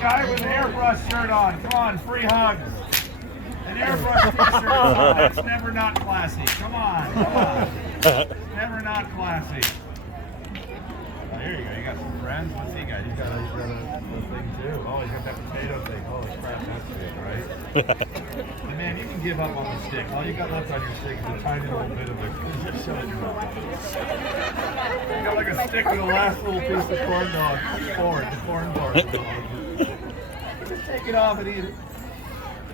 guy with an airbrush shirt on. Come on, free hugs. An airbrush t-shirt on. That's never not classy. Come on, come on. Never not classy. Oh, here you go. You got some friends. What's he got? He's got a thing too. Oh, he's got that potato thing. Holy crap, that's good, right? And man, you can give up on the stick. All you got left on your stick is a tiny little bit of it. Just shut it off. You got like a stick with the last little piece of corn dog. Corn bar. Just take it off and eat it.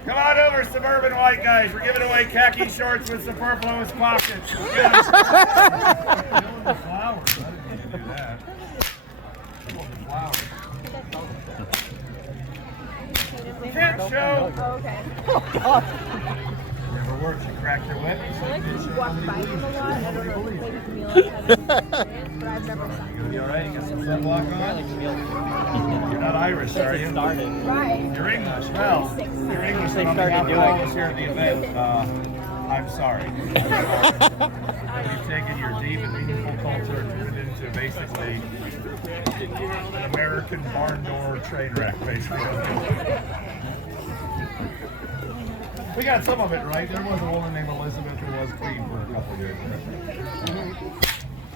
Come on over, suburban white guys. We're giving away khaki shorts with superfluous pockets. Killing the flowers. I didn't need to do that. Killing the flowers. Kid show. Oh, okay. Oh, God. Never works. You crack your whip. I feel like you walk by him a lot. I don't know. Maybe Camille has had an experience, but I've never seen You gonna be all right? You got some sunblock on? You're not Irish, are you? Right. You're English. Well, you're English. And on behalf of all of us here at the event, I'm sorry. You've taken your deep and meaningful culture and turned it into basically an American barn door train wreck, basically. We got some of it right. There was a woman named Elizabeth who was queen for a couple of years.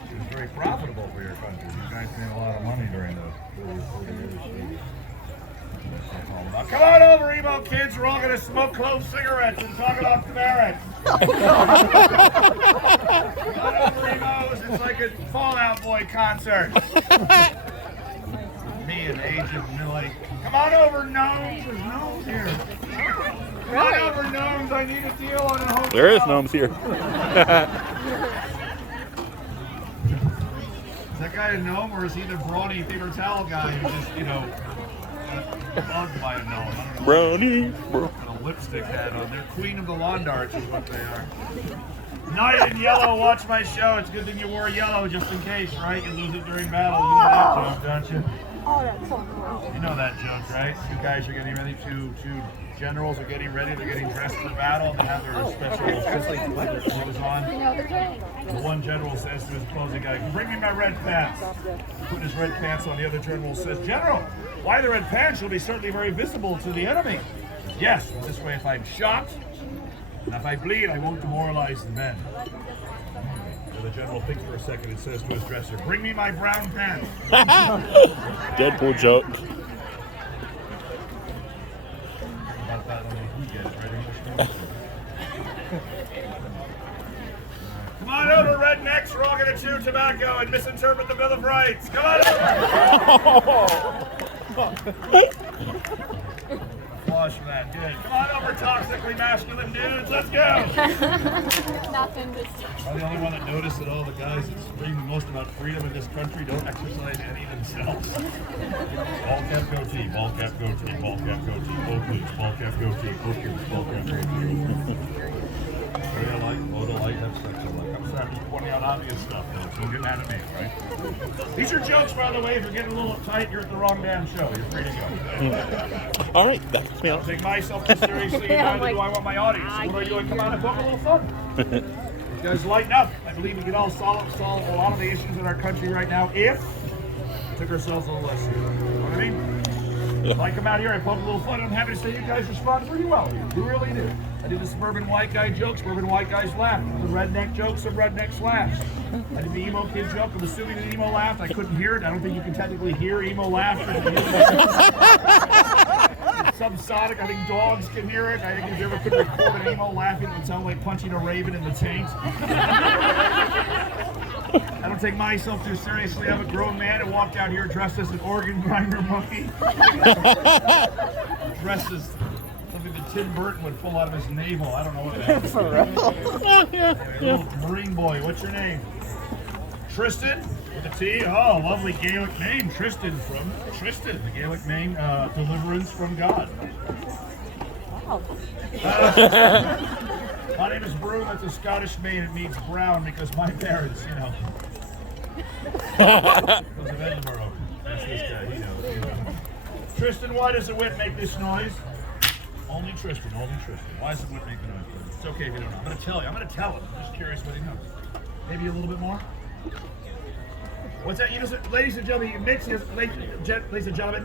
She was very profitable for your country. You guys made a lot of money during those 40 years. Come on over, emo kids. We're all going to smoke clove cigarettes and talk about the merits. Come on over, emos. It's like a Fall Out Boy concert. Me and age of middle-aged. Come on over, gnomes. There's gnomes here. Come on over, gnomes. I need a deal on a hotel. There is gnomes here. Is that guy a gnome, or is he the brawny paper towel guy who just, bugged by a gnome? I don't know. Brownie. Got a lipstick hat on. They're queen of the lawn darts is what they are. Knight in yellow, watch my show. It's a good thing you wore yellow just in case, right? You lose it during battle. You know that joke, don't you? Oh, that's so cool. You know that joke, right? You guys are getting ready to generals are getting ready. They're getting dressed for battle. They have their special clothes on. The one general says to his opposing guy, "Bring me my red pants." Putting his red pants on, the other general says, "General, why the red pants? You'll be certainly very visible to the enemy." "Yes, this way if I'm shot, and if I bleed, I won't demoralize the men." So the general thinks for a second and says to his dresser, "Bring me my brown pants." Deadpool joke. About that only he gets, right? English. Come on over, rednecks. We're all going to chew tobacco and misinterpret the Bill of Rights. Come on over. Flush for that. Good. Come on over, toxically masculine dudes. Let's go. Nothing to see. I'm the only one that noticed that all the guys that scream the most about freedom in this country don't exercise any themselves. Ball cap goatee, ball cap goatee, ball cap goatee, Oakley's, ball cap goatee, Oakley's, ball cap goatee. Very alike, load alike, have sex alike. I'm sorry, I'm just pointing out obvious stuff, though, so don't get mad at me, right? These are jokes, by the way. If you're getting a little uptight, you're at the wrong damn show. You're free to go. All right, that's me I out. don't take myself too seriously, neither do I want my audience. So what are you doing? Come on and poke a little fun. You guys lighten up. I believe we can all solve a lot of the issues in our country right now if we took ourselves a little less seriously. You know what I mean? If I come out here, I poke a little fun, I'm happy to say you guys respond pretty well. You really do. I did the suburban white guy joke, suburban white guys laughed. The redneck joke, some rednecks laughed. I did the emo kid joke, I'm assuming that emo laughed. I couldn't hear it. I don't think you can technically hear emo laughter. Subsonic, I think dogs can hear it. I think if you ever could record an emo laughing, it would sound like punching a raven in the taint. I don't take myself too seriously. I'm a grown man and walked out here dressed as an organ grinder monkey. Dressed as something that Tim Burton would pull out of his navel. I don't know what that is. For real? Little Marine boy, what's your name? Tristan? With a T? Oh, lovely Gaelic name. Tristan, the Gaelic name, deliverance from God. Wow. My name is Broon. That's a Scottish name. It means brown because my parents, because of Edinburgh. That's this guy. He knows. Tristan, why does the whip make this noise? Only Tristan. Why does the whip make the noise? It's okay if you don't know. I'm going to tell you. I'm going to tell him. I'm just curious what he knows. Maybe a little bit more? What's that? Ladies and gentlemen, ladies and gentlemen,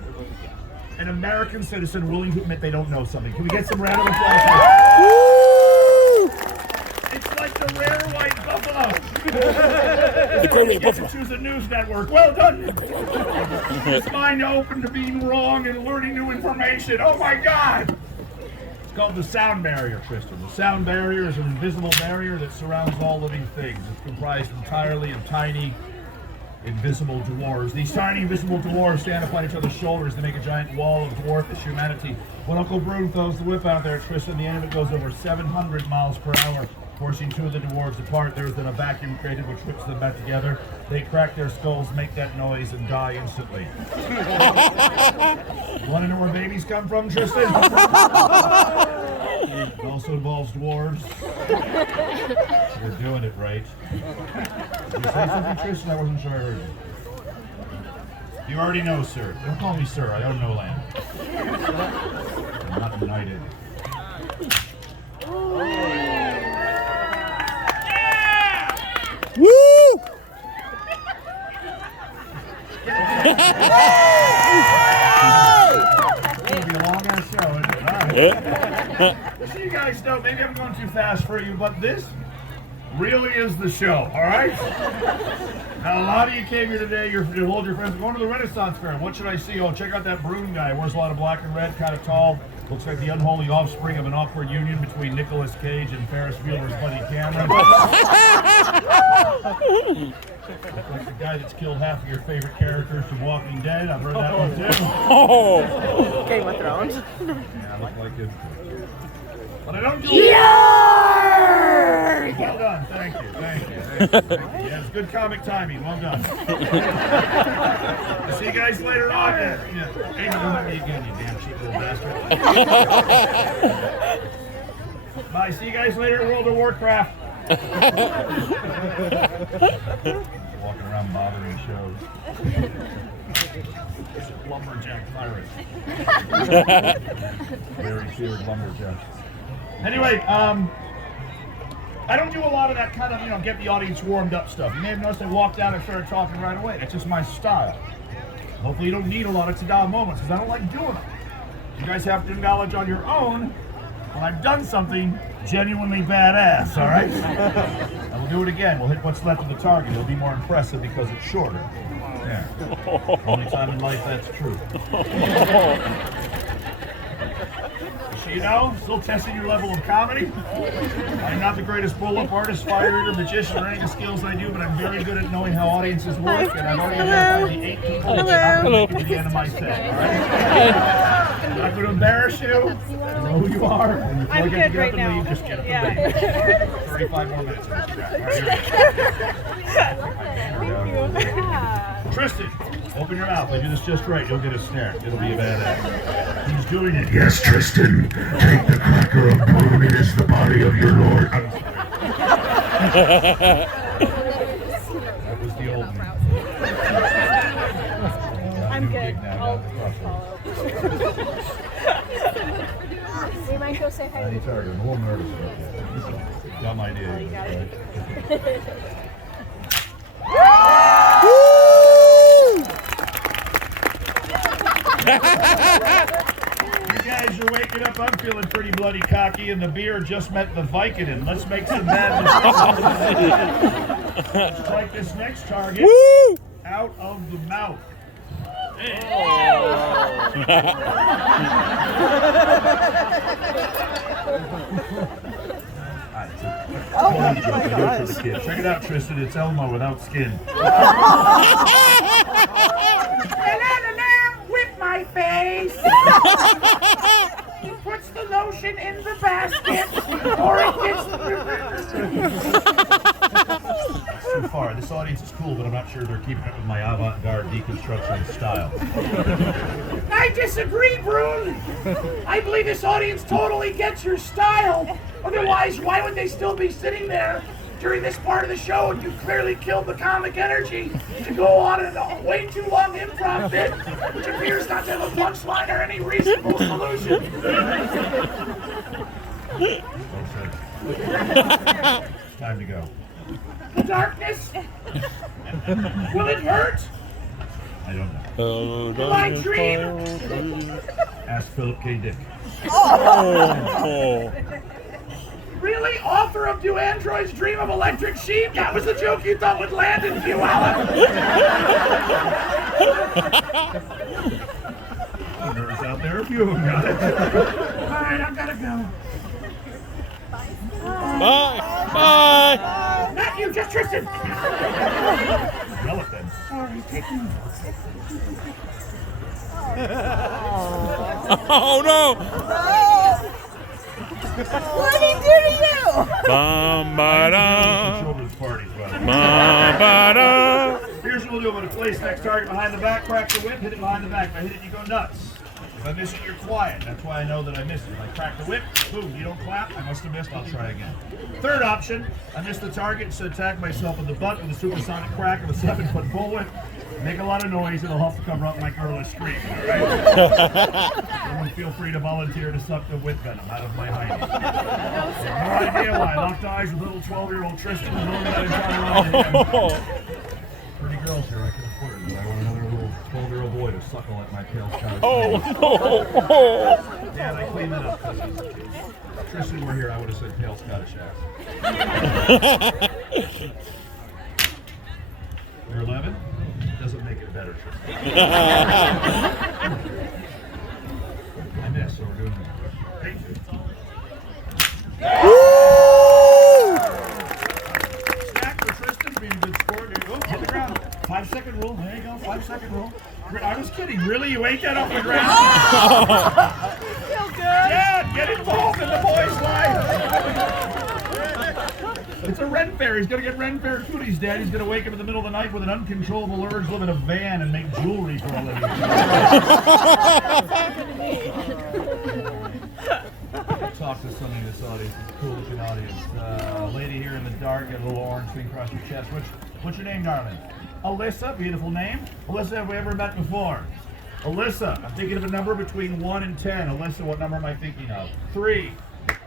an American citizen willing to admit they don't know something. Can we get some round of applause? It's like the rare white buffalo. The Great White Get to Buffalo. choose a news network. Well done. His mind open to being wrong and learning new information. Oh my God. It's called the sound barrier, Tristan. The sound barrier is an invisible barrier that surrounds all living things. It's comprised entirely of tiny, invisible dwarves. These tiny, invisible dwarves stand upon each other's shoulders to make a giant wall of dwarfish humanity. When Uncle Broon throws the whip out there, Tristan, the end of it goes over 700 miles per hour, forcing two of the dwarves apart. There's then a vacuum created which whips them back together. They crack their skulls, make that noise, and die instantly. You want to know where babies come from, Tristan? It also involves dwarves. You're doing it right. Did you say something, Tristan? I wasn't sure I heard you. You already know, sir. Don't call me sir. I don't know land. I'm not united. Woo! It's going to be a long-ass show, isn't it? All right. Just so you guys know, maybe I'm going too fast for you, but this really is the show, all right? Now, a lot of you came here today, you hold your friends, going to the Renaissance Fair. What should I see? Oh, check out that Broon guy. Wears a lot of black and red, kind of tall. Looks like the unholy offspring of an awkward union between Nicolas Cage and Ferris Bueller's Buddy Cameron. Looks like the guy that's killed half of your favorite characters from Walking Dead. I've heard that one too. Oh! Game of Thrones. Yeah, I look like it. But I don't do Well done. Thank you. Yeah, it's good comic timing. Well done. See you guys later on. Yeah. Hey, don't let me again, you damn cheap little bastard. Bye. See you guys later at World of Warcraft. Walking around bothering shows. Lumberjack pirate. Very feared lumberjack. Anyway, I don't do a lot of that kind of, get the audience warmed up stuff. You may have noticed I walked out and started talking right away. That's just my style. Hopefully you don't need a lot of ta-da moments because I don't like doing them. You guys have to acknowledge on your own when I've done something genuinely badass, all right? And we'll do it again. We'll hit what's left of the target. It'll be more impressive because it's shorter. Yeah. Only time in life that's true. Still testing your level of comedy. I'm not the greatest bull-up artist, fire eater, magician, or any of the skills I do, but I'm very good at knowing how audiences work, and I've already identified the 8 people that are going to make it to the end of my set, all right? I'm not going to embarrass you. You know who you are. And before I get to get up and leave, just get up and leave. 35 more minutes. All right, here we go. Tristan, open your mouth. I do this just right. You'll get a snare. It'll be a badass. He's doing it. Yes, Tristan. Take the cracker of Broon. It is the body of your lord. I'm sorry. That was the old me. I'm good. I'll follow. We might go say hi to I'm a little nervous about that. Dumb idea. You guys are waking up. I'm feeling pretty bloody cocky, and the beer just met the Vicodin. Let's make some bad decisions. Let's strike this next target out of the mouth. Oh my God. Check it out, Tristan. It's Elmo without skin. With my face. He puts the lotion in the basket, or it gets. Too far. This audience is cool, but I'm not sure they're keeping up with my avant-garde deconstruction style. I disagree, Broon. I believe this audience totally gets your style. Otherwise, why would they still be sitting there during this part of the show? And you clearly killed the comic energy to go on a way too long improv bit, which appears not to have a punchline or any reasonable solution. Time to go. The darkness. Will it hurt? I don't know. My dream. Ask Philip K. Dick. Oh. Really? Author of Do Androids Dream of Electric Sheep? That was the joke you thought would land in you, Alan. Nerds out there, a few of them got it. All right, I've got to go. Bye. Bye. Not you, just Tristan. Yell at them. Sorry, take me. Oh no. What did he do to you? Ba-ba-da. Children's parties, buddy. Ba-ba-da. Here's what we'll do. I'm going to place next target behind the back, crack the whip, hit it behind the back. If I hit it, you go nuts. If I miss it, you're quiet. That's why I know that I missed it. If I crack the whip, boom, you don't clap. I must have missed. I'll try again. Third option, I missed the target, so attack myself in the butt with a supersonic crack of a 7-foot bullwhip. Make a lot of noise, it'll help to cover up my girlish scream. All right? Everyone feel free to volunteer to suck the whip venom out of my hiney. No idea why. Locked eyes with little 12-year-old Tristan and knowing that I'm pretty girls here, I can afford it. I want another little 12-year-old boy to suckle at my pale Scottish. Oh. Dad, I cleaned that up. If Tristan were here, I would have said pale Scottish ass. You're 11? Doesn't make it better, Tristan. I missed, so we're doing it. Stack for Tristan, being a good sport. There you go. Hit the ground. 5-second rule. There you go. 5-second rule. I was kidding. Really? You ate that off the ground? Feel good? Dad, get involved in the boys' life. It's a Ren Fair. He's going to get Ren Fair cooties, Dad. He's going to wake up in the middle of the night with an uncontrollable urge, live in a van, and make jewelry for a living. Talk to somebody in this audience. It's a cool looking audience. Lady here in the dark, got a little orange thing across your chest. What's your name, darling? Alyssa, beautiful name. Alyssa, have we ever met before? Alyssa, I'm thinking of a number between 1 and 10. Alyssa, what number am I thinking of? 3.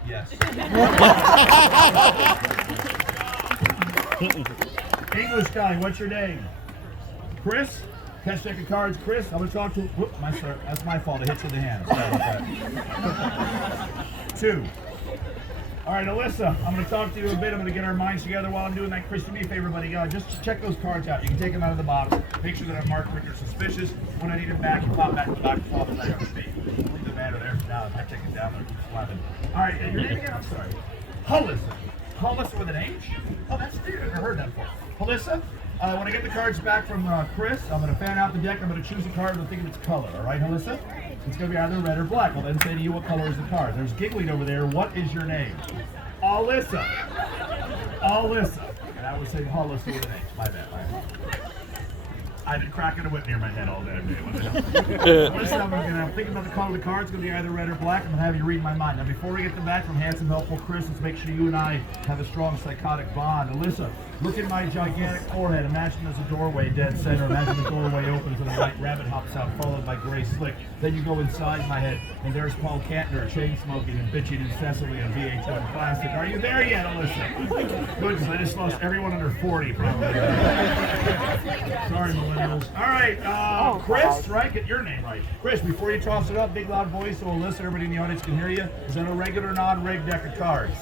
Yes. English guy, what's your name? Chris? Catch deck of cards, Chris. I'm going to talk to. Whoop, that's my fault. I hit you in the hand. Sorry about that. 2. All right, Alyssa, I'm going to talk to you a bit. I'm going to get our minds together while I'm doing that. Chris, do me a favor, buddy. Just check those cards out. You can take them out of the box. Make sure that I'm marked Rick or suspicious. When I need them back, you pop back in the box. Pop it back up to me. Leave the matter there for now. I take it down. All right, your name again? I'm sorry. Alyssa. Alyssa with an H? Oh, that's new. I've never heard that before. Alyssa, when I get the cards back from Chris, I'm going to fan out the deck. I'm going to choose a card and think of its color. All right, Alyssa? It's going to be either red or black. I'll then say to you what color is the card. There's giggling over there. What is your name? Alyssa. Alyssa. And I would say Alyssa with an H. My bad. I've been cracking a whip near my head all day. Listen, I'm thinking about the color of the card. It's going to be either red or black. I'm going to have you read my mind. Now, before we get them back from handsome, helpful Chris, let's make sure you and I have a strong psychotic bond. Alyssa, look at my gigantic forehead. Imagine there's a doorway dead center. Imagine the doorway opens and a white rabbit hops out, followed by gray slick. Then you go inside my head, and there's Paul Kantner, chain smoking and bitching incessantly on VH1 Classic. Are you there yet, Alyssa? Good, because I just lost everyone under 40, probably. Sorry, millennials. All right, Chris, right? Get your name right. Chris, before you toss it up, big loud voice so Alyssa, everybody in the audience can hear you. Is that a regular or non-rigged deck of cards?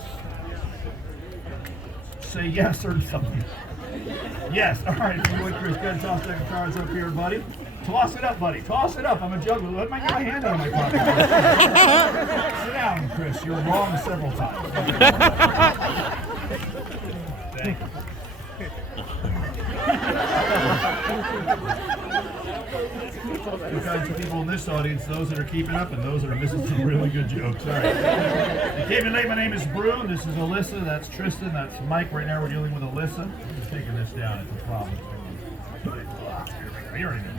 Say yes or something. Yes. All right, if you would, Chris, go ahead and toss the deck of cards up here, buddy. Toss it up, buddy. Toss it up. I'm a juggler. Let me get my hand out of my pocket. Sit down, Chris. You're wrong several times. Thank you. Two kinds of people in this audience, those that are keeping up and those that are missing some really good jokes. All right. You came in late. My name is Broon. This is Alyssa. That's Tristan. That's Mike. Right now we're dealing with Alyssa. I'm just taking this down. It's a problem. You already know.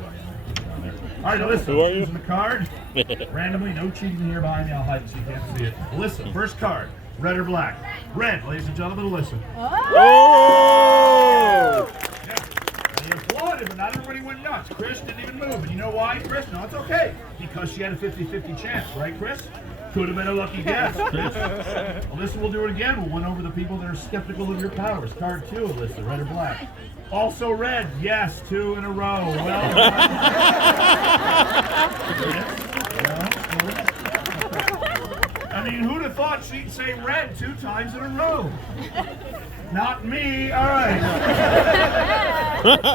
All right, Alyssa, choosing the card. Randomly, no cheating here behind me. I'll hide it so you can't see it. Alyssa, first card. Red or black? Red, ladies and gentlemen, Alyssa. Oh! They applauded, but not everybody went nuts. Chris didn't even move. And you know why, Chris? No, it's okay. Because she had a 50-50 chance, right, Chris? Could have been a lucky guess. Alyssa will do it again. We'll win over the people that are skeptical of your powers. Card 2, Alyssa, red or black? Also red. Yes, 2 in a row. Well done. I mean, who'd have thought she'd say red 2 times in a row? Not me. All right.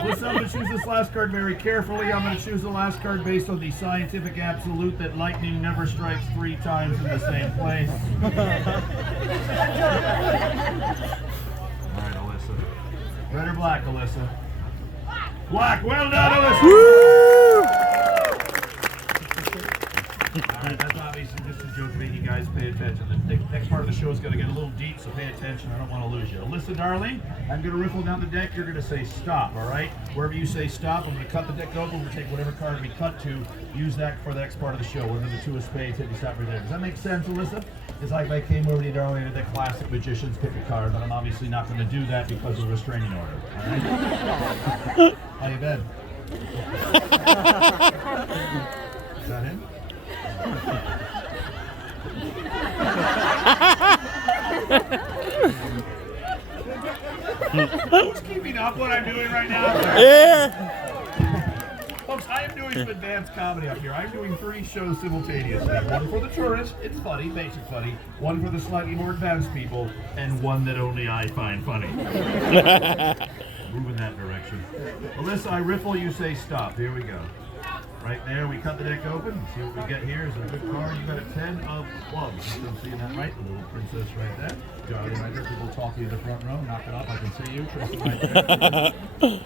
Listen, I'm going to choose this last card very carefully. I'm going to choose the last card based on the scientific absolute that lightning never strikes 3 times in the same place. All right, Alyssa. Red or black, Alyssa? Black. Well done, Alyssa. Woo! All right, that's obviously just a joke to make you guys pay attention. The next part of the show is going to get a little deep, so pay attention. I don't want to lose you. Alyssa, darling, I'm going to riffle down the deck. You're going to say stop, all right? Wherever you say stop, I'm going to cut the deck open. We'll take whatever card we cut to, use that for the next part of the show. Whether the 2 of spades, hit me stop right there. Does that make sense, Alyssa? It's like if I came over to you, darling, and the classic magicians pick a card, but I'm obviously not going to do that because of a restraining order, all right? How you been? Is that him? Who's keeping up what I'm doing right now? Yeah. Folks, I am doing some advanced comedy up here. I'm doing 3 shows simultaneously. One for the tourists, it's funny, basic funny. One for the slightly more advanced people, and one that only I find funny. Move in that direction. Alyssa, I riffle, you say stop. Here we go. Right there, we cut the deck open. See what we get here is a good card. You got a 10 of clubs. You still seeing that right? The little princess right there. Charlie right there. People talking in the front row. Knock it off. I can see you. Tristan right there.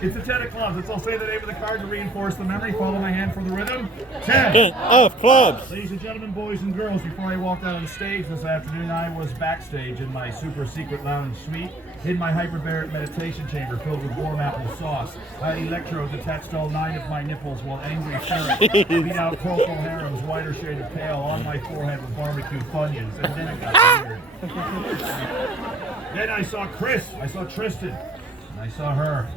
It's a 10 of clubs. Let's all say the name of the card to reinforce the memory. Follow my hand for the rhythm. 10 of clubs. Ladies and gentlemen, boys and girls, before I walked out on the stage this afternoon, I was backstage in my super secret lounge suite, in my hyperbaric meditation chamber filled with warm apple sauce. I had electrodes attached to all 9 of my nipples while angry ferrets beat out cocoa harems, whiter shade of pale, on my forehead with barbecue funyuns, and then it got weird. Then I saw Chris, I saw Tristan, and I saw her.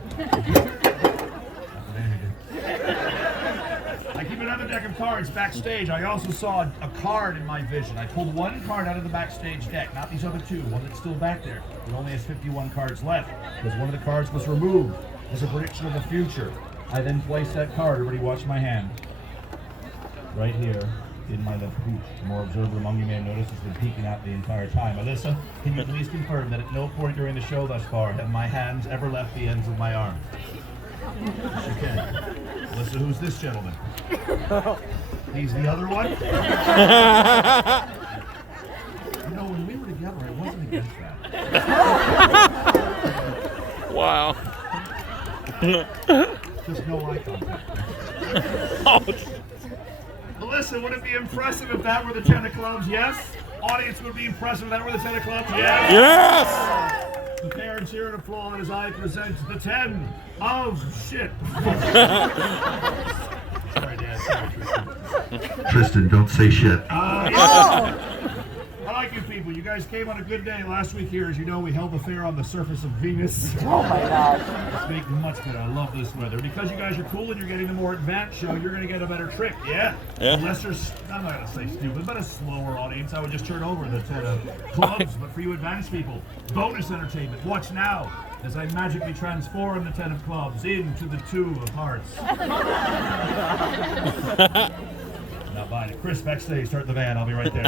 I keep another deck of cards backstage. I also saw a card in my vision. I pulled 1 card out of the backstage deck, not these other 2, one that's still back there. It only has 51 cards left, because one of the cards was removed as a prediction of the future. I then placed that card. Everybody watch my hand. Right here in my left boot. The more observer among you may have noticed it's been peeking out the entire time. Alyssa, can you please confirm that at no point during the show thus far have my hands ever left the ends of my arms? Yes, you can. Alyssa, who's this gentleman? He's the other one? You know, when we were together, I wasn't against that. Wow. Just no eye contact. Oh, Alyssa, would it be impressive if that were the 10 of clubs? Yes? Audience, would it be impressive if that were the 10 of clubs? Yes? yes. The parents here and applaud as I present the 10 of shit. Sorry, Dad. Sorry, Tristan. Tristan, don't say shit. Yeah. I like you people. You guys came on a good day last week here. As you know, we held the fair on the surface of Venus. Oh my God. It's making much better. I love this weather. Because you guys are cool and you're getting the more advanced show, you're going to get a better trick. Yeah? Unless you're, I'm not going to say stupid, but a slower audience, I would just turn over the 10 of clubs. But for you advanced people, bonus entertainment. Watch now as I magically transform the 10 of clubs into the 2 of hearts. Not buying it. Chris, backstage, start the van. I'll be right there.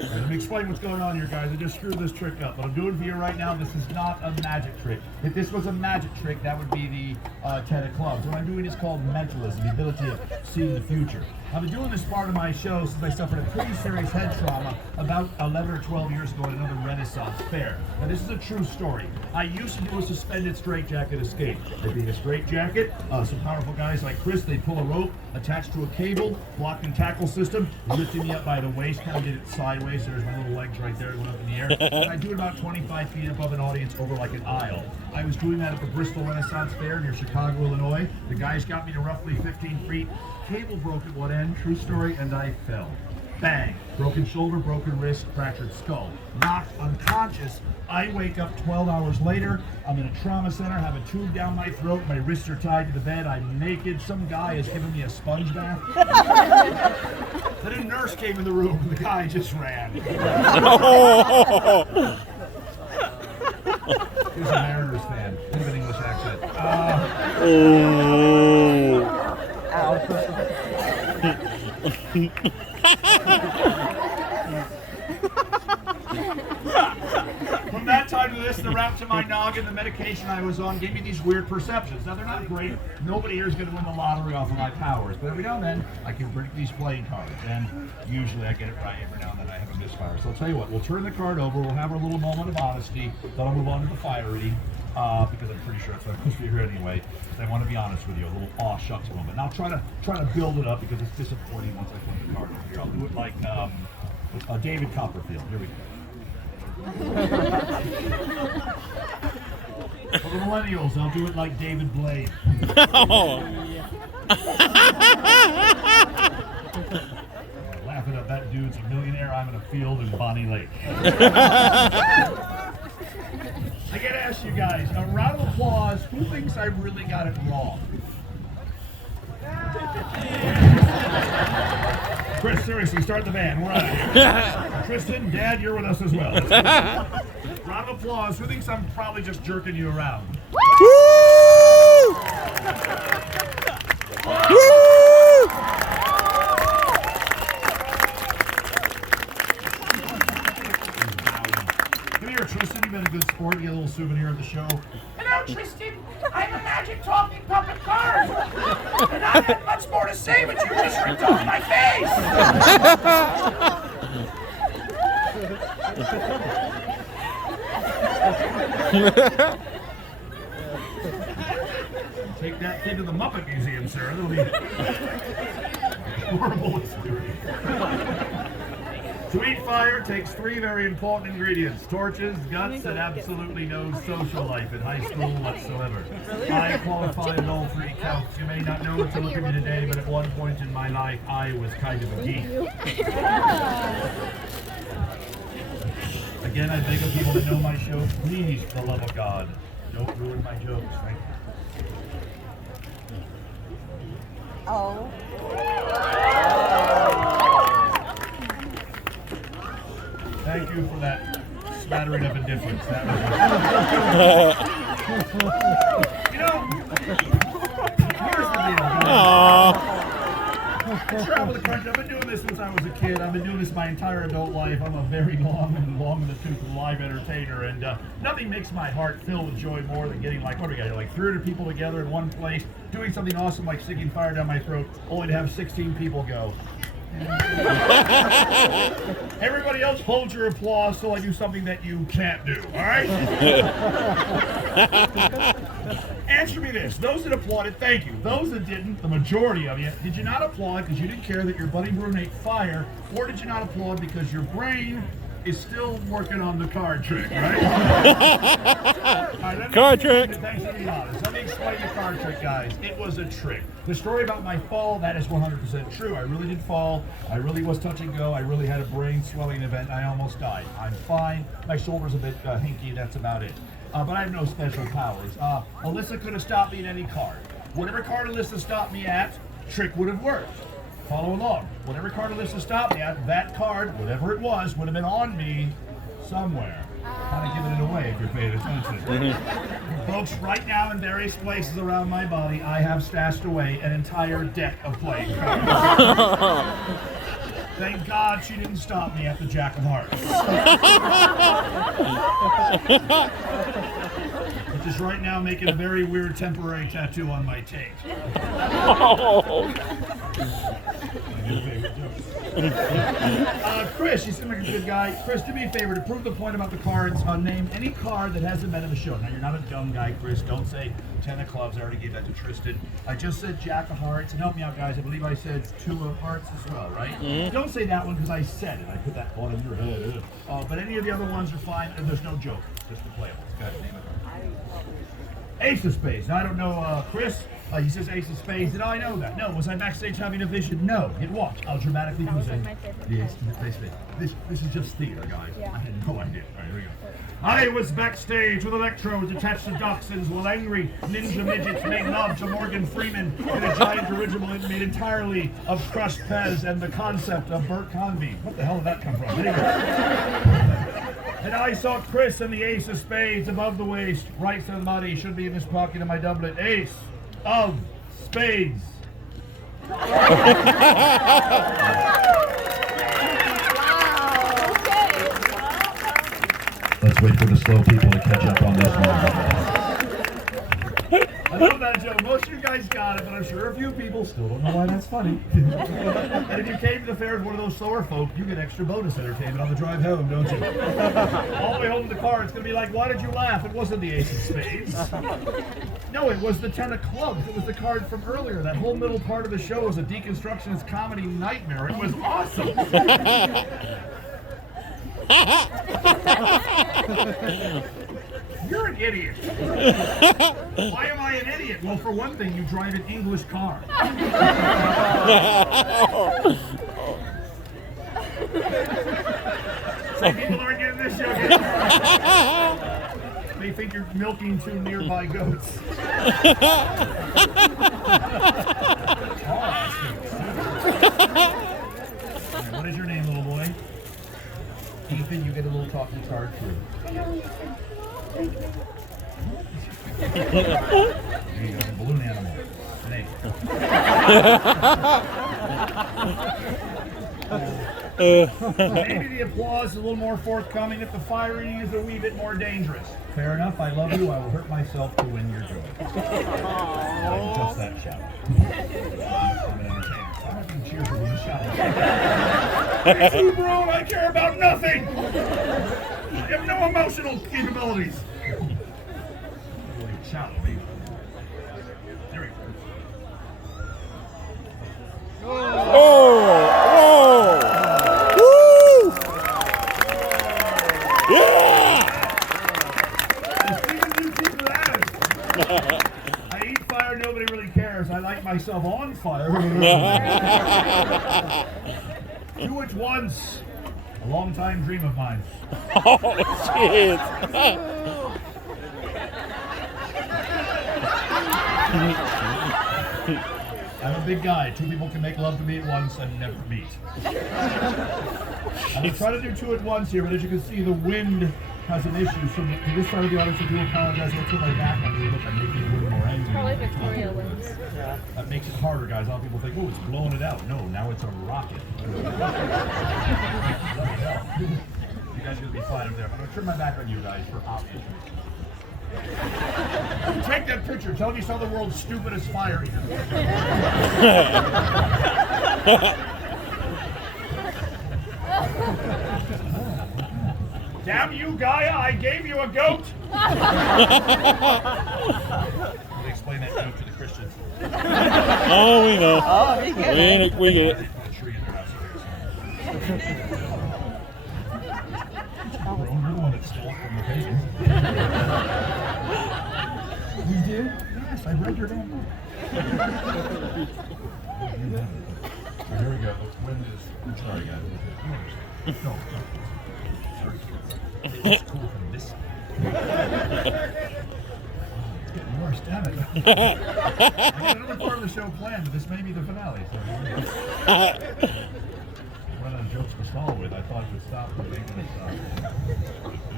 Let me explain what's going on here, guys. I just screwed this trick up. What I'm doing for you right now, this is not a magic trick. If this was a magic trick, that would be the 10 of clubs. What I'm doing is called mentalism, the ability of seeing the future. I've been doing this part of my show since I suffered a pretty serious head trauma about 11 or 12 years ago at another Renaissance fair. Now, this is a true story. I used to do a suspended straitjacket escape. There being a straitjacket, some powerful guys like Chris, they pull a rope attached to a cable, block and tackle system, lifting me up by the waist, kind of did it sideways, so there's my little legs right there going up in the air. And I do it about 25 feet above an audience over like an aisle. I was doing that at the Bristol Renaissance Fair near Chicago, Illinois. The guys got me to roughly 15 feet. Cable broke at one end, true story, and I fell. Bang. Broken shoulder, broken wrist, fractured skull. Knocked unconscious. I wake up 12 hours later. I'm in a trauma center, have a tube down my throat. My wrists are tied to the bed. I'm naked. Some guy is giving me a sponge bath. Then a nurse came in the room and the guy just ran. He's a Mariners fan. With an English accent. From that time to this, the route to my noggin, the medication I was on, gave me these weird perceptions. Now, they're not great. Nobody here is going to win the lottery off of my powers. But every now and then, I can predict these playing cards. And usually I get it right. Every now and then I have a misfire. So I'll tell you what, we'll turn the card over. We'll have our little moment of honesty. Then I'll move on to the fire reading. Because I'm pretty sure it's supposed to be here anyway. So I want to be honest with you, a little aw shucks moment. And I'll try to build it up because it's disappointing once I put the card over here. I'll do it like David Copperfield. Here we go. For the millennials, I'll do it like David Blaine. Laughing at that dude's a millionaire. I'm in a field in Bonnie Lake. I gotta ask you guys, a round of applause, who thinks I really got it wrong? Chris, seriously, start the band. We're out of here. Tristan, Dad, you're with us as well. Round of applause. Who thinks I'm probably just jerking you around? Woo! Woo! Come here, Tristan. You've been a good sport. You get a little souvenir at the show. Hello, Tristan. I'm a magic talking puppet card. And I had much more to say, but you just ripped off my face. Take that kid to the Muppet Museum, sir. It'll be horrible experience. To eat fire takes 3 very important ingredients: torches, guts, and absolutely no social life in high school whatsoever. I qualify in all 3 counts. You may not know it to look at me today, but at one point in my life, I was kind of a geek. Again, I beg of people that know my show, please, for the love of God, don't ruin my jokes. Thank you. Oh. Thank you for that smattering of indifference. That was you know, here's the deal. I travel the country. I've been doing this since I was a kid. I've been doing this my entire adult life. I'm a very long in the tooth live entertainer, and nothing makes my heart fill with joy more than getting like 300 people together in one place, doing something awesome like sticking fire down my throat, only to have 16 people go. Everybody else hold your applause so I do something that you can't do, all right? Answer me this. Those that applauded, thank you. Those that didn't, the majority of you, did you not applaud because you didn't care that your buddy Broon ate fire, or did you not applaud because your brain is still working on the card trick, right? Card trick. Thanks for being honest. Let me explain the card trick, guys. It was a trick. The story about my fall, that is 100% true. I really did fall. I really was touch and go. I really had a brain swelling event. I almost died. I'm fine. My shoulder's a bit hinky. That's about it. But I have no special powers. Alyssa could have stopped me at any card. Whatever card Alyssa stopped me at, trick would have worked. Follow along. Whatever card Alyssa stopped me at, that card, whatever it was, would have been on me somewhere. Kind of giving it away if you're paying attention. Folks, right now in various places around my body, I have stashed away an entire deck of playing cards. Thank God she didn't stop me at the Jack of Hearts. Which is right now making a very weird temporary tattoo on my taint. Chris, you seem like a good guy. Chris, do me a favor to prove the point about the cards. Name any card that hasn't been in the show. Now, you're not a dumb guy, Chris. Don't say 10 of clubs. I already gave that to Tristan. I just said Jack of Hearts. And help me out, guys. I believe I said 2 of Hearts as well, right? Mm-hmm. Don't say that one because I said it. I put that thought in your head. But any of the other ones are fine. And there's no joke. Just the playables. Got to name it. Ace of Spades. Now, I don't know, Chris, He says ace of spades. Did I know that? No. Was I backstage having a vision? No. Yet watch. I'll dramatically That was present like my favorite the ace of spades. This is just theater, guys. Yeah. I had no idea. All right, here we go. I was backstage with electrodes attached to dachshunds while angry ninja midgets made love to Morgan Freeman in a giant dirigible made entirely of crushed Pez and the concept of Bert Convy. What the hell did that come from? Anyway. And I saw Chris and the ace of spades above the waist. Right side of the body should be in this pocket of my doublet. Ace of spades. Let's wait for the slow people to catch up on this one. I love that joke. Most of you guys got it, but I'm sure a few people still don't know why that's funny. And if you came to the fair as one of those slower folk, you get extra bonus entertainment on the drive home, don't you? All the way home in the car, it's going to be like, why did you laugh? It wasn't the ace of spades. No, it was the 10 of clubs. It was the card from earlier. That whole middle part of the show was a deconstructionist comedy nightmare. It was awesome. You're an idiot. Why am I an idiot? Well, for one thing, you drive an English car. Some people aren't getting this joke. They think you're milking two nearby goats. What is your name, little boy? Ethan, you get a little talking card too. There you go, a balloon animal. Snake. Maybe the applause is a little more forthcoming if the firing is a wee bit more dangerous. Fair enough, I love you. I will hurt myself to win your joy. Just that shout. I'm an entertainer. I'm not going to cheer for being shot. It's Great Broon, I care about nothing. I have no emotional capabilities. Shout at me. There we go. Woo! Yeah! I eat fire, nobody really cares. I light myself on fire. Do it once. A long-time dream of mine. Oh, shit. I'm a big guy. Two people can make love to me at once and never meet. I'm going to try to do two at once here, but as you can see, the wind has an issue. So to this side of the audience, I do apologize. I'll turn my back on you. Look, I'm making it a little more angry. Probably Victoria wins. That makes it harder, guys. A lot of people think, oh, it's blowing it out. No, now it's a rocket. You guys are going to be fine over there. I'm going to turn my back on you guys for obvious reasons. Take that picture. Tell me you saw the world's stupidest fire eater. Damn you, Gaia! I gave you a goat! They explain that joke to the Christians. Oh, we know. Oh, We get it. Put a tree in their house. You're the one that stole from the pagans. You did? Yes, I read your damn book. Here we go. Wind is. I'm sorry, guys. No. Sorry. It's cool from this side. It's getting worse, damn it. I got another part of the show planned, but this may be the finale. So run out of jokes to stall with. I thought it would stop, but it ain't gonna stop. You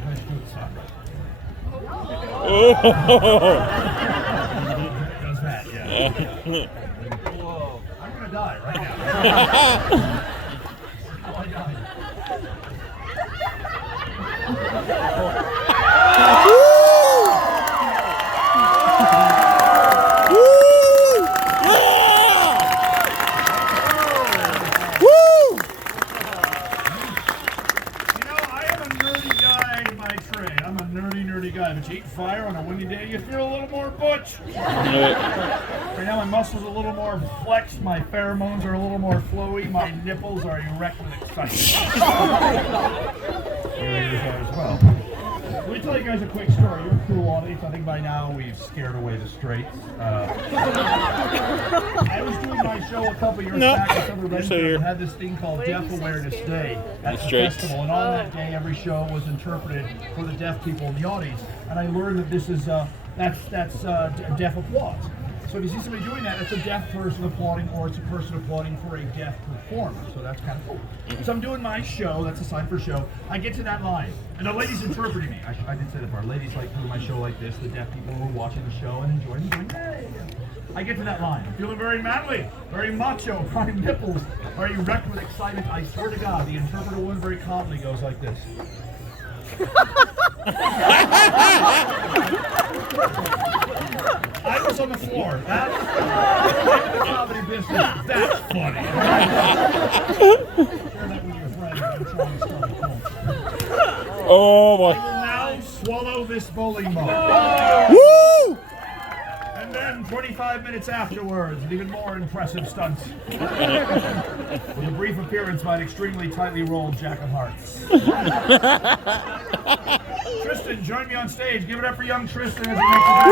guys do it stop. Does that, yeah. Whoa. I'm gonna die right now. Oh, I died. But you eat fire on a windy day, you feel a little more butch. Right now my muscles are a little more flexed, my pheromones are a little more flowy, my nipples are erect with excitement. Here it is as well. Let me tell you guys a quick story. You're a cool audience. I think by now we've scared away the straights. I was doing my show a couple years back with some of the So you're- and had this thing called Deaf Awareness Day at the straights. festival. And on that day, every show was interpreted for the deaf people in the audience. And I learned that this is that's deaf applause. So if you see somebody doing that, it's a deaf person applauding, or it's a person applauding for a deaf performer. So that's kind of cool. So I'm doing my show. That's a sign for show. I get to that line, and the lady's interpreting me. I did say that part. Ladies like doing my show like this. The deaf people who are watching the show and enjoying it. Going, hey. I get to that line. I'm feeling very manly, very macho. My nipples are erect with excitement. I swear to God, the interpreter one very calmly goes like this. I was on the floor. That's comedy business. That's funny. Share that with your friends. I'm trying to start a cult. Oh I will my. now swallow this bowling ball. Woo! And then 25 minutes afterwards, an even more impressive stunt. With a brief appearance by an extremely tightly rolled Jack of Hearts. Tristan, join me on stage. Give it up for young Tristan as he makes it back.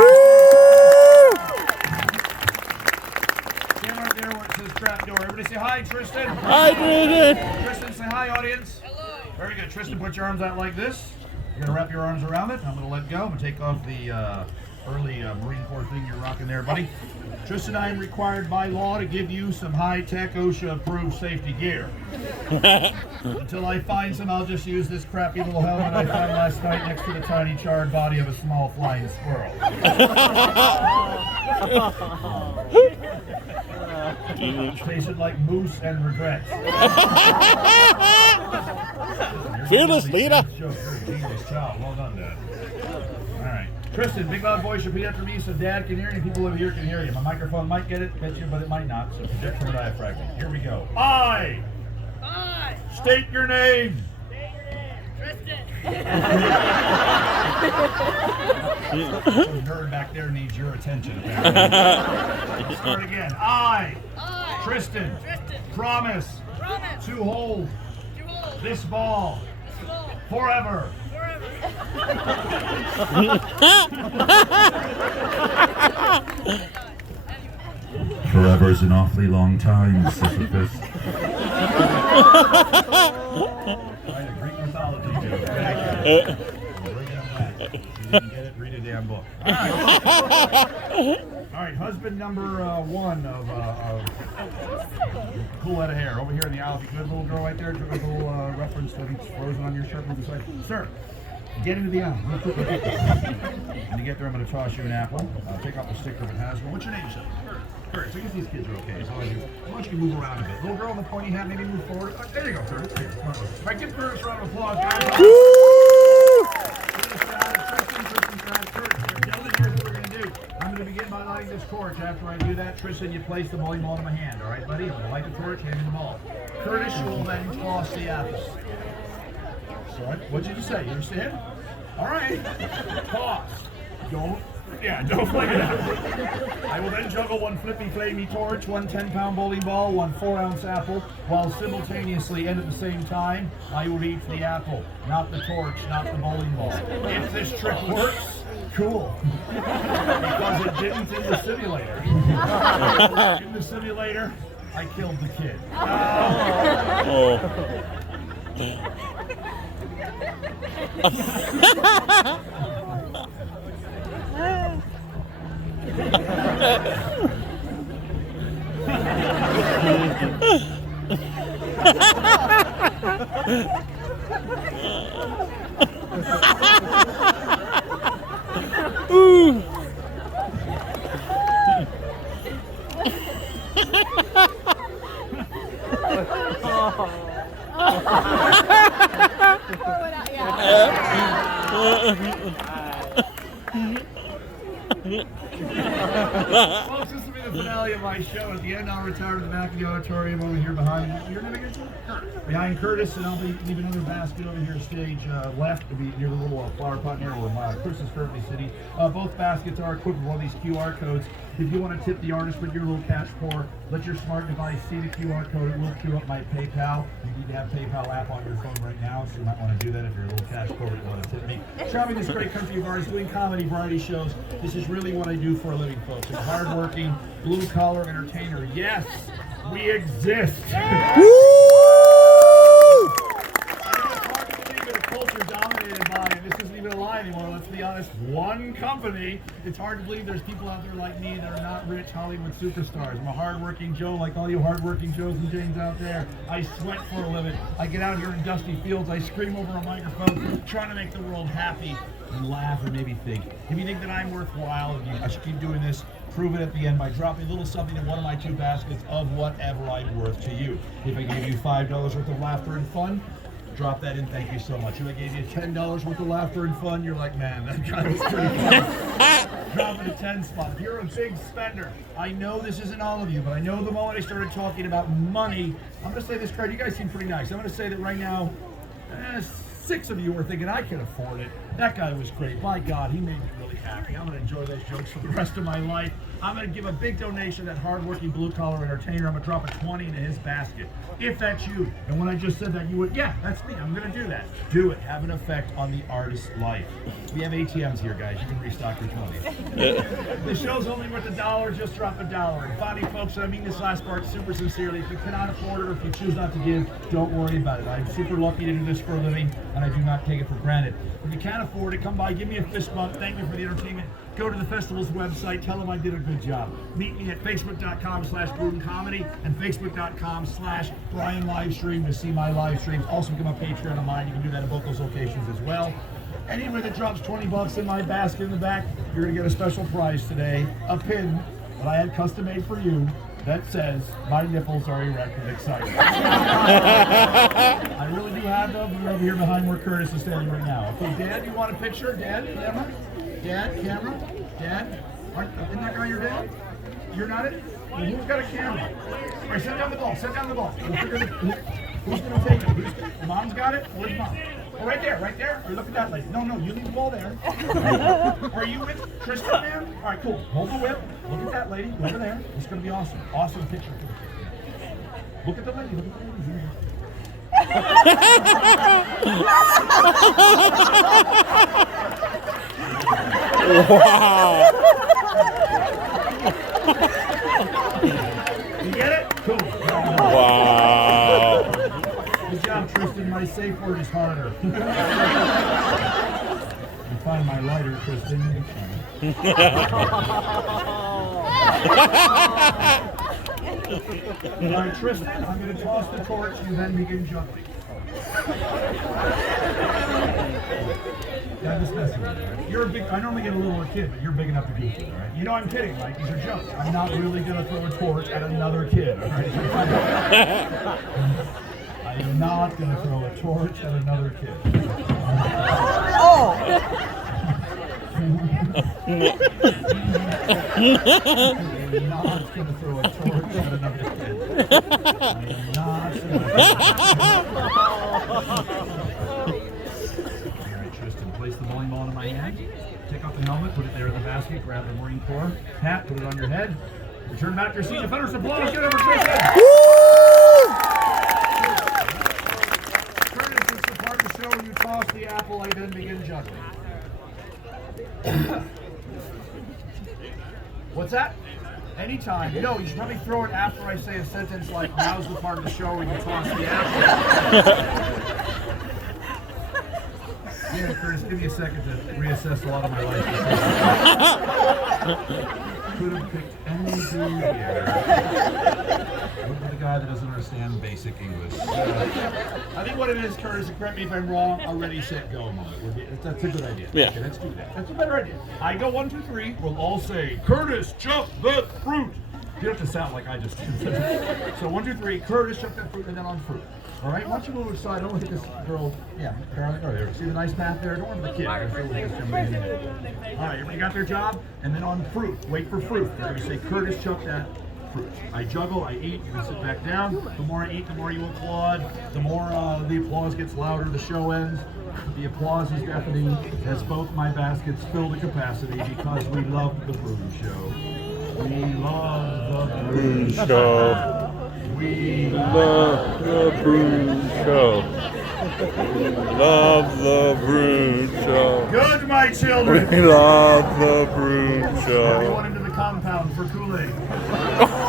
Stand right there where it says trap door. Everybody say hi, Tristan. I did it. Tristan, say hi, audience. Hello. Very good. Tristan, put your arms out like this. You're going to wrap your arms around it. I'm going to let go. I'm going to take off the early Marine Corps thing you're rocking there, buddy. Tristan, I am required by law to give you some high-tech OSHA-approved safety gear. Until I find some, I'll just use this crappy little helmet I found last night next to the tiny charred body of a small flying squirrel. Tasted like moose and regret. Fearless leader. Genius job. Well done, Dad. All right. Tristan, big loud voice, repeat after me so Dad can hear you and people over here can hear you. My microphone might get you, but it might not. So project from the diaphragm. Here we go. I state your name. Some nerd back there needs your attention, apparently. Start again. I, Tristan, promise to hold this ball forever. Forever is an awfully long time, Sisyphus. Greek mythology joke. If you didn't get it, read a damn book. All right, husband number one of cool head of hair. Over here in the aisle, if you could, little girl right there, took a little reference to it's frozen on your shirt. Move aside. Sir, get into the aisle. When you get there, I'm going to toss you an apple. Take off the sticker if it has one. What's your name, sir? Kurt. So I guess these kids are okay. So I want you to move around a bit. Little girl in the pointy hat, maybe move forward. There you go, Kurt. There you go. Come on. If I give Kurt a round of applause, guys. I'm going to begin by lighting this torch. After I do that, Tristan, you place the bowling ball in my hand. All right, buddy? I'm going to light the torch, hand me the ball. Curtis will then toss the apple. Sorry, what did you say? You understand? All right. Toss. Don't fling it out. I will then juggle one flippy flamey torch, one 10-pound bowling ball, one 4-ounce apple, while simultaneously and at the same time, I will eat the apple, not the torch, not the bowling ball. If this trick works, cool. Because it didn't in the simulator. In the simulator, I killed the kid. Ooh. Folks, this will be the finale tell you my show. At the end, I'll retire to the back of the auditorium over here behind. Your name again? Behind Curtis, and I'll be leaving another basket over here stage left to be near the little flower pot near where Chris is currently sitting. Both baskets are equipped with one of these QR codes. If you want to tip the artist with your little cash pour, let your smart device see the QR code. It will queue up my PayPal. You need to have PayPal app on your phone right now, so you might want to do that if you're a little cash poor and you want to tip me. Traveling this great country of ours, doing comedy, variety shows. This is really what I do for a living, folks. I'm a hardworking, blue-collar entertainer. Yes, we exist. Culture dominated by, and this isn't even a lie anymore, let's be honest, one company. It's hard to believe there's people out there like me that are not rich Hollywood superstars. I'm a hardworking Joe, like all you hardworking Joes and Janes out there. I sweat for a living. I get out here in dusty fields, I scream over a microphone, trying to make the world happy and laugh and maybe think. If you think that I'm worthwhile, I should keep doing this, prove it at the end by dropping a little something in one of my two baskets of whatever I'm worth to you. If I gave you $5 worth of laughter and fun, drop that in, thank you so much. If I gave you $10 worth of laughter and fun, you're like, man, that guy was pretty funny. Drop it a 10 spot. If you're a big spender, I know this isn't all of you, but I know the moment I started talking about money, I'm going to say this, Craig, you guys seem pretty nice. I'm going to say that right now, 6 of you are thinking I can afford it. That guy was great. My God, he made me really happy. I'm going to enjoy those jokes for the rest of my life. I'm going to give a big donation to that hardworking blue-collar entertainer. I'm going to drop a 20 into his basket. If that's you, and when I just said that, you would, yeah, that's me. I'm going to do that. Do it. Have an effect on the artist's life. We have ATMs here, guys. You can restock your 20s. The show's only worth $1. Just drop $1. And finally, folks, I mean this last part super sincerely. If you cannot afford it or if you choose not to give, don't worry about it. I'm super lucky to do this for a living, and I do not take it for granted. If you can't afford it, come by, give me a fist bump, thank me for the entertainment. Go to the festival's website, tell them I did a good job. Meet me at facebook.com/BroonComedy and facebook.com/BrianLivestream to see my live streams. Also become a Patreon of mine. You can do that at both those locations as well. Anywhere that drops 20 bucks in my basket in the back, you're gonna get a special prize today. A pin that I had custom made for you that says, my nipples are erect and excited. I really do have them. We're over here behind where Curtis is standing right now. Okay, Dad, you want a picture? Dad, camera? Dad, camera? Dad? Isn't that guy your dad? You're not it? Well, who's got a camera? All right, set down the ball. Set down the ball. Who's going to take it? Mom's got it? Where's Mom? Oh, right there, right there. Or look at that lady. No, you leave the ball there. Are you with Tristan, man? All right, cool. Hold the whip. Look at that lady over there. It's going to be awesome. Awesome picture for the kid. Look at the lady. Look at the lady. Wow. You get it? Cool. Wow. Good job, Tristan. My safe word is harder. You find my lighter, Tristan. All right, Tristan, I'm going to toss the torch. You then begin juggling. Yeah, this messing with you, right? You're a big. I normally get a littler kid, but you're big enough to do it, all right? You know I'm kidding, right? These are jokes. I'm not really going to throw a torch at another kid, all right? I am not going to throw a torch at another kid. Oh! I'm not going to throw a torch at another kid. I am not going to. Tristan, place the bowling ball into my hand. Take off the helmet, put it there in the basket, grab the Marine Corps hat, put it on your head. Return back to your seat. Defenders applause. Get over Tristan. Curtis, it's the part of the show when you toss the apple, I then begin juggling. What's that? Anytime. No, you should probably throw it after I say a sentence like, now's the part of the show when you toss the apple. Yeah, Curtis, give me a second to reassess a lot of my life. Could have picked any dude here. Look at the guy that doesn't understand basic English. I think what it is, Curtis, and correct me if I'm wrong, a ready, set, go moment. That's a good idea. Yeah. Okay, let's do that. That's a better idea. I go 1, 2, 3. We'll all say, Curtis, chuck that fruit. You have to sound like I just did. So 1, 2, 3, Curtis, chuck that fruit, and then on fruit. All right, why don't you move aside? Don't look at this girl. Yeah, Carolyn, go there. See the nice path there? Don't look at the kid. All right, everybody got their job? And then on fruit, wait for fruit. They're going to say, Curtis, chuck that fruit. I juggle, I eat, you can sit back down. The more I eat, the more you applaud. The more the applause gets louder, the show ends. The applause is deafening as both my baskets fill the capacity because we love the Broon Show. We love the Broon Show. We Love the Broon Show. Love the Broon Show. Good, my children. We love the Broon Everyone Show. into the compound for Kool-Aid.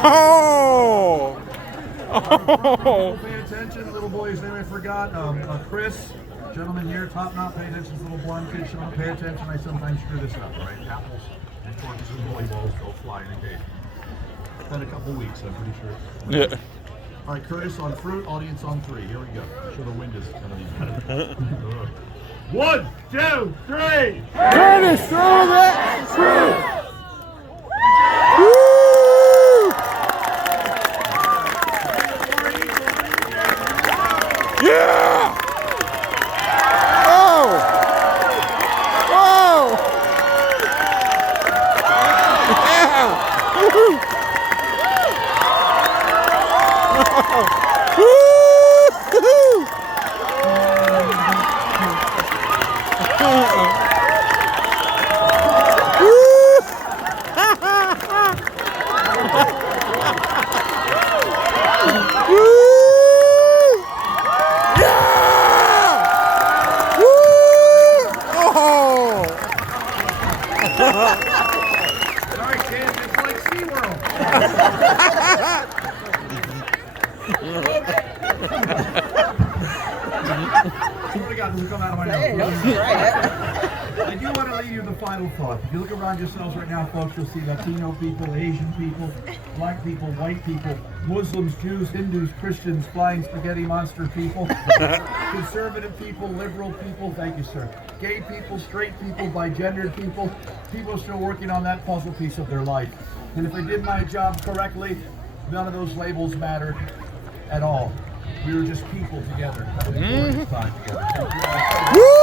Oh! Oh! Pay attention, little boy's name I forgot. Chris, gentleman here, top knot. Pay attention, this little blonde kid. Showing pay attention. I sometimes screw this up, right? Apples and torches and volleyballs go fly in a cage. It's been a couple weeks, I'm pretty sure. Yeah. All right, Curtis on fruit, audience on 3. Here we go. I'm sure the wind is going to be better. 1, 2, 3. Curtis, throw that fruit! Woo! Yeah! Oh! Oh! Yeah! Woo! Sorry, kids, it's like SeaWorld. What do we got? Does it come out of my nose? I do want to leave you the final thought. If you look around yourselves right now, folks, you'll see Latino people, Asian people, black people, white people, Muslims, Jews, Hindus, Christians, flying spaghetti monster people, conservative people, liberal people, thank you, sir, gay people, straight people, bigendered people, people still working on that puzzle piece of their life. And if I did my job correctly, none of those labels mattered at all. We were just people together, having a glorious time together. Thank you guys. Woo!